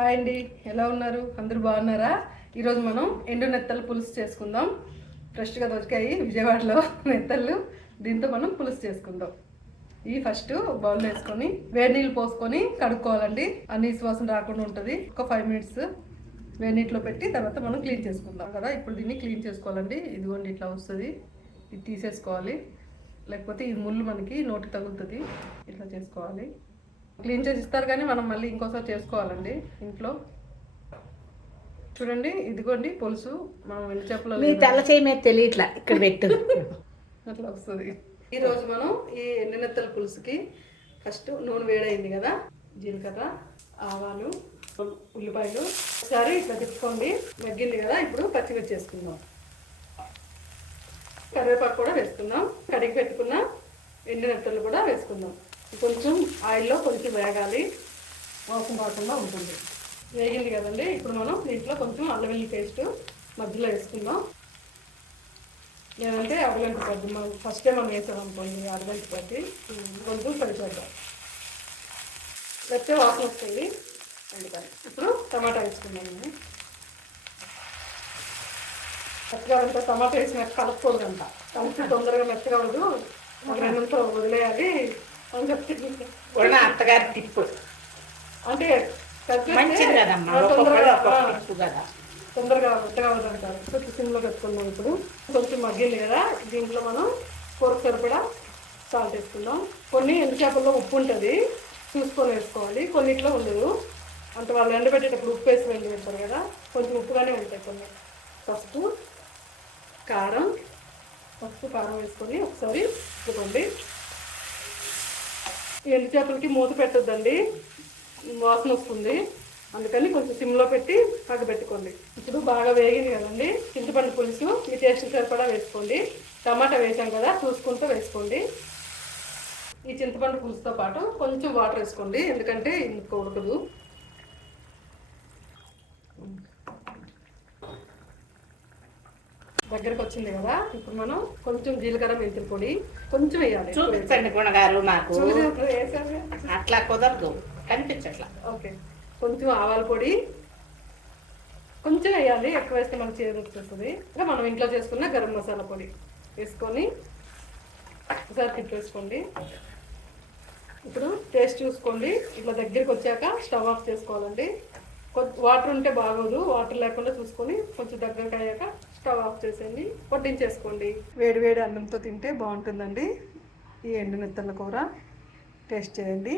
Hi అండి. ఎలా ఉన్నారు? అందరూ బాగున్నారా? ఈరోజు మనం ఎండు నెత్తలు పులుసు చేసుకుందాం. ఫ్రెష్గా దొరికాయి విజయవాడలో నెత్తళ్ళు. దీంతో మనం పులుసు చేసుకుందాం. ఈ ఫస్ట్ బౌల్ వేసుకొని వేడి నీళ్ళు పోసుకొని కడుక్కోవాలండి. ఆ నీసు రాకుండా ఉంటుంది. ఒక ఫైవ్ మినిట్స్ వేడి నీటిలో పెట్టి తర్వాత మనం క్లీన్ చేసుకుందాం. కదా ఇప్పుడు దీన్ని క్లీన్ చేసుకోవాలండి. ఇదిగోండి ఇట్లా వస్తుంది. ఇది తీసేసుకోవాలి. లేకపోతే ఈ ముళ్ళు మనకి నోటి తగులుతుంది. ఇట్లా చేసుకోవాలి. క్లీన్ చేసి ఇస్తారు కానీ మనం మళ్ళీ ఇంకోసారి చేసుకోవాలండి ఇంట్లో. చూడండి ఇదిగోండి పులుసు. మనం వెండి చేపలో మీ తెల్ల చేయి మీద తెలియట్లా ఇక్కడ పెట్టు. అట్లా వస్తుంది. ఈరోజు మనం ఈ ఎండినెత్తల పులుసుకి ఫస్ట్ నూనె వేడైంది కదా జీలకర్ర ఆవాలు ఉల్లిపాయలు. ఒకసారి ఇట్లా తిప్పుకోండి. మగ్గింది కదా ఇప్పుడు పచ్చిమిర్చి వేసుకుందాం. కరివేపాకు కూడా వేసుకుందాం. కడిగి పెట్టుకున్న ఎండినెత్తలు కూడా వేసుకుందాం. కొంచెం ఆయిల్లో కొంచెం వేగాలి. వాసన రాకుండా ఉంటుంది. వేగింది కదండి. ఇప్పుడు మనం దీంట్లో కొంచెం అల్లం వెల్లుల్లి పేస్ట్ మధ్యలో వేసుకుందాం. లేదంటే అరగంట పద్దు మనం ఫస్ట్ టైం మనం వేసాం అనుకోండి అరగంట పట్టి కొంచెం సరిపోద్దాం మెత్త వాసన వస్తుంది. అందుకని ఇప్పుడు టమాటా వేసుకుందాం నేను మెత్తగా అంతా టమాటా వేసినాక కలుపుకోదంట కలిపి తొందరగా మెత్తగా ఒక రెండు వదిలేయాలి. అత్తగారి టిప్పు. అంటే మంచిది కదమ్మా టిప్పు కదా. తొందరగా మెత్తగా అవుతుంటారు కొంచెం సిమ్లో పెట్టుకుందాం ఇప్పుడు. కొంచెం మగ్గింది కదా దీంట్లో మనం కూరకు సరిపడా సాల్ట్ వేసుకుందాం. కొన్ని ఎండు చేపల్లో ఉప్పు ఉంటుంది చూసుకొని వేసుకోవాలి. కొన్నిట్లో ఉండదు. అంటే వాళ్ళు ఎండబెట్టేటప్పుడు ఉప్పు వేసి ఎండ పెడతారు కదా కొంచెం ఉప్పుగానే ఉంటాయి కొన్ని. పసుపు కారం పసుపు కారం వేసుకొని ఒకసారి ఉప్పుకోండి ఎండు చేపలకి మూత పెట్టద్దండి. వాసన వస్తుంది. అందుకని కొంచెం సిమ్లో పెట్టి పక్క పెట్టుకోండి. ఇప్పుడు బాగా వేగింది కదండి. చింతపండు పులుసు మీ టేస్ట్ సరిపడా వేసుకోండి. టమాటా వేసాం కదా చూసుకుంటూ వేసుకోండి. ఈ చింతపండు పులుసుతో పాటు కొంచెం వాటర్ వేసుకోండి. ఎందుకంటే ఇందుకు దగ్గరకు వచ్చింది కదా ఇప్పుడు మనం కొంచెం జీలకర్ర మెంతుల పొడి కొంచెం వేయాలి. చూపించండి గుణగారు వేసాను. అట్లా కుదరదు కనిపించట్లా. ఓకే కొంచెం ఆవాల పొడి కొంచెం వేయాలి ఎక్కువ వేస్తే మనకి చేదు వచ్చేస్తుంది. ఇంకా మనం ఇంట్లో చేసుకున్న గరం మసాలా పొడి వేసుకొని ఒకసారి తిప్పేసుకోండి. ఇప్పుడు టేస్ట్ చూసుకోండి. ఇట్లా దగ్గరికి వచ్చాక స్టవ్ ఆఫ్ చేసుకోవాలండి. వాటర్ ఉంటే బాగోదు. వాటర్ లేకుండా చూసుకొని కొంచెం దగ్గరకు అయ్యాక స్టవ్ ఆఫ్ చేసేయండి. వడ్డించేసుకోండి. వేడి వేడి అన్నంతో తింటే బాగుంటుందండి. ఈ ఎండు నెత్తల కూర టేస్ట్ చేయండి.